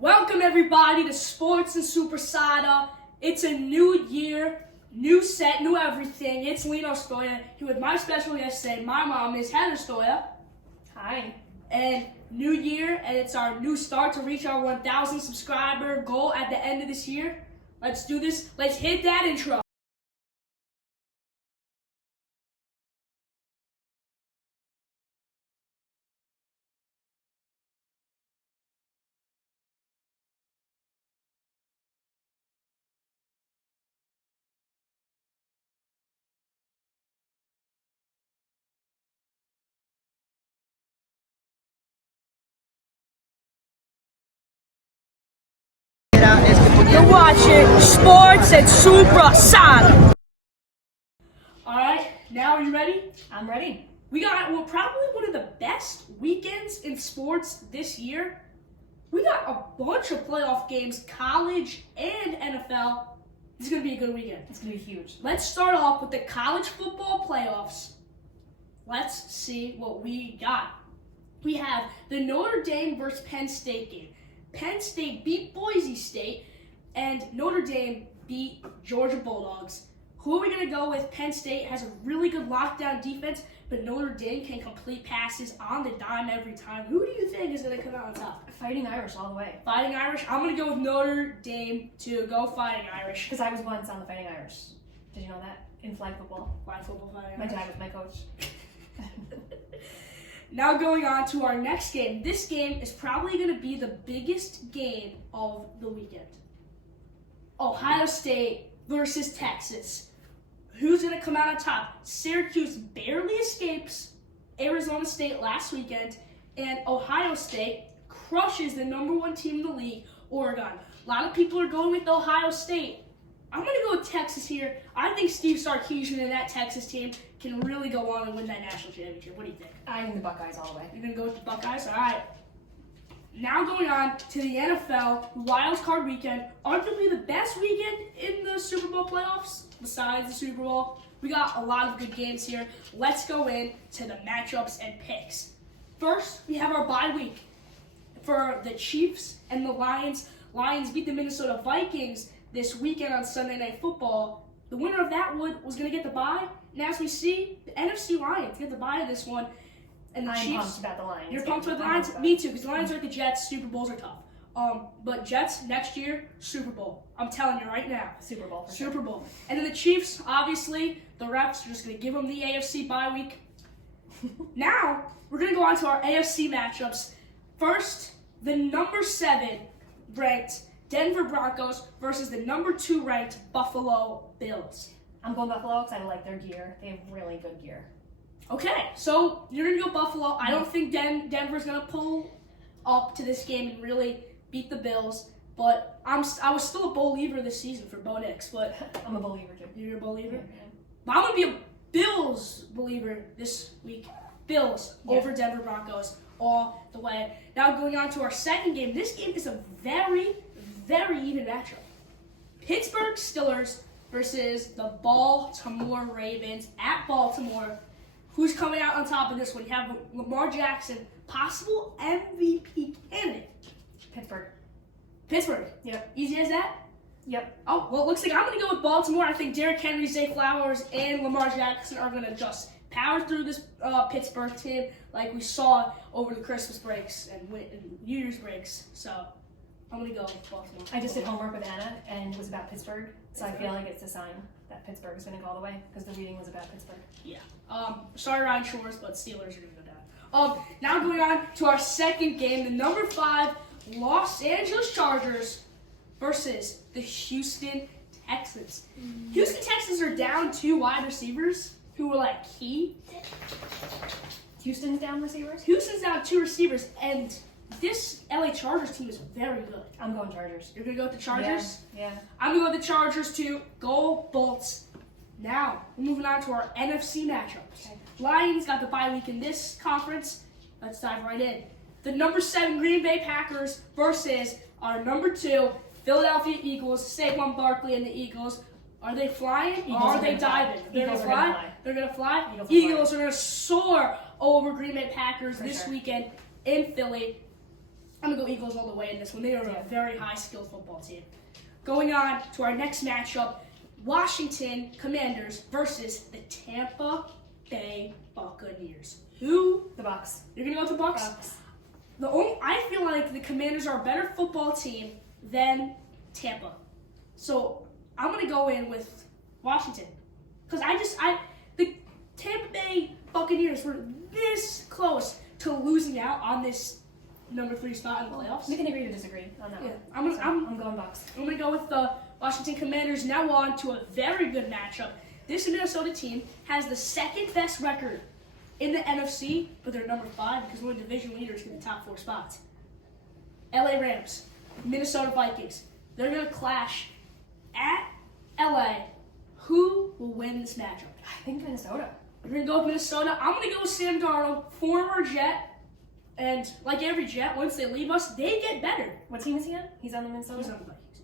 Welcome everybody to Sports and Soppressata. It's a new year, new set, new everything. It's Lino Stoya here with my special guest today. My mom is Heather Stoya. Hi. And new year, and it's our new start to reach our 1,000 subscriber goal at the end of this year. Let's do this. Let's hit that intro. You're watching Sports and Soppressata. Alright, now are you ready? I'm ready. We got probably one of the best weekends in sports this year. We got a bunch of playoff games, college and NFL. This is going to be a good weekend. It's going to be huge. Let's start off with the college football playoffs. Let's see what we got. We have the Notre Dame versus Penn State game. Penn State beat Boise State, and Notre Dame beat Georgia Bulldogs. Who are we going to go with? Penn State has a really good lockdown defense, but Notre Dame can complete passes on the dime every time. Who do you think is going to come out on top? Fighting Irish all the way. Fighting Irish? I'm going to go with Notre Dame to go Fighting Irish. Because I was once on the Fighting Irish. Did you know that? In flag football. Flag football, Fighting My Irish. dad was my coach. Now going on to our next game. This game is probably going to be the biggest game of the weekend. Ohio State versus Texas. Who's going to come out on top? Syracuse barely escapes Arizona State last weekend, and Ohio State crushes the number one team in the league, Oregon. A lot of people are going with Ohio State. I'm going to go with Texas here. I think Steve Sarkisian and that Texas team can really go on and win that national championship. What do you think? I think the Buckeyes all the way. You're going to go with the Buckeyes? All right. Now going on to the NFL Wild Card Weekend, arguably the best weekend in the Super Bowl playoffs besides the Super Bowl. We got a lot of good games here. Let's go in to the matchups and picks. First, we have our bye week for the Chiefs and the Lions. Lions beat the Minnesota Vikings this weekend on Sunday Night Football. The winner of that was going to get the bye. And as we see, the NFC Lions get the bye in this one. And the I'm Chiefs, pumped about the Lions. You're pumped about the Lions? Me too, because the Lions are like the Jets. Super Bowls are tough. But Jets, next year, Super Bowl. I'm telling you right now. Super Bowl. Super Bowl. And then the Chiefs, obviously, the refs are just going to give them the AFC bye week. Now, we're going to go on to our AFC matchups. First, the number 7 ranked Denver Broncos versus the number 2 ranked Buffalo Bills. I'm going Buffalo because I like their gear. They have really good gear. Okay, so you're going to go Buffalo. I don't think Denver's going to pull up to this game and really beat the Bills. But I was still a believer this season for Bo Nix. But I'm a believer too. You're a believer? Yeah. But I'm going to be a Bills believer this week. Bills over Denver Broncos all the way. Now going on to our second game. This game is a very, very even matchup. Pittsburgh Steelers versus the Baltimore Ravens at Baltimore. Who's coming out on top of this one? You have Lamar Jackson, possible MVP candidate. Pittsburgh. Yep. Easy as that? Yep. Oh, well, it looks like I'm going to go with Baltimore. I think Derrick Henry, Zay Flowers, and Lamar Jackson are going to just power through this Pittsburgh team like we saw over the Christmas breaks and New Year's breaks. So I'm going to go with Baltimore. I just did homework with Anna, and it was about Pittsburgh. So I feel like it's a sign that Pittsburgh is going to go all the way because the reading was about Pittsburgh. Yeah. Sorry, Ryan Shores, but Steelers are going to go down. Now going on to our second game, the number 5 Los Angeles Chargers versus the Houston Texans. Houston Texans are down 2 wide receivers who were like key. Houston's down receivers? Houston's down 2 receivers, and this LA Chargers team is very good. I'm going Chargers. You're going to go with the Chargers? Yeah. I'm going to go with the Chargers too. Go Bolts. Now, we're moving on to our NFC matchups. Okay. Lions got the bye week in this conference. Let's dive right in. The number 7 Green Bay Packers versus our number 2 Philadelphia Eagles, Saquon Barkley and the Eagles. Are they flying or are they diving? They're going to fly. They're going to fly. Eagles are going to soar over Green Bay Packers this weekend in Philly. I'm going to go Eagles all the way in this one. They are Yeah. a very high-skilled football team. Going on to our next matchup, Washington Commanders versus the Tampa Bay Buccaneers. Who? The Bucks. You're going to go with the Bucks? Bucks. I feel like the Commanders are a better football team than Tampa. So I'm going to go in with Washington. Because the Tampa Bay Buccaneers were this close to losing out on this number 3 spot in the playoffs. We can agree to disagree on that Yeah, one. I'm going Bucks. going to go with the Washington Commanders. Now on to a very good matchup. This Minnesota team has the second best record in the NFC, but they're number 5 because we're division leaders in the top 4 spots. LA Rams, Minnesota Vikings. They're going to clash at LA. Who will win this matchup? I think Minnesota. We're going to go with Minnesota. I'm going to go with Sam Darnold, former Jet. And like every Jet, once they leave us, they get better. What team is he on? He's on the Minnesota? He's on the Vikings.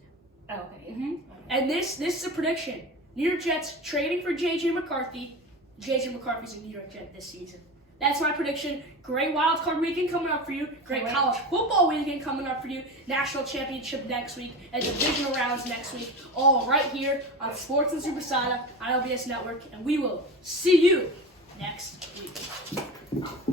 Oh, okay. Yeah. Mm-hmm. And this is a prediction. New York Jets trading for J.J. McCarthy. J.J. McCarthy's a New York Jet this season. That's my prediction. Great wild card weekend coming up for you. Great Can't wait. college football weekend coming up for you. National championship next week and divisional rounds next week. All right here on Sports and Soppressata on LBS Network. And we will see you next week.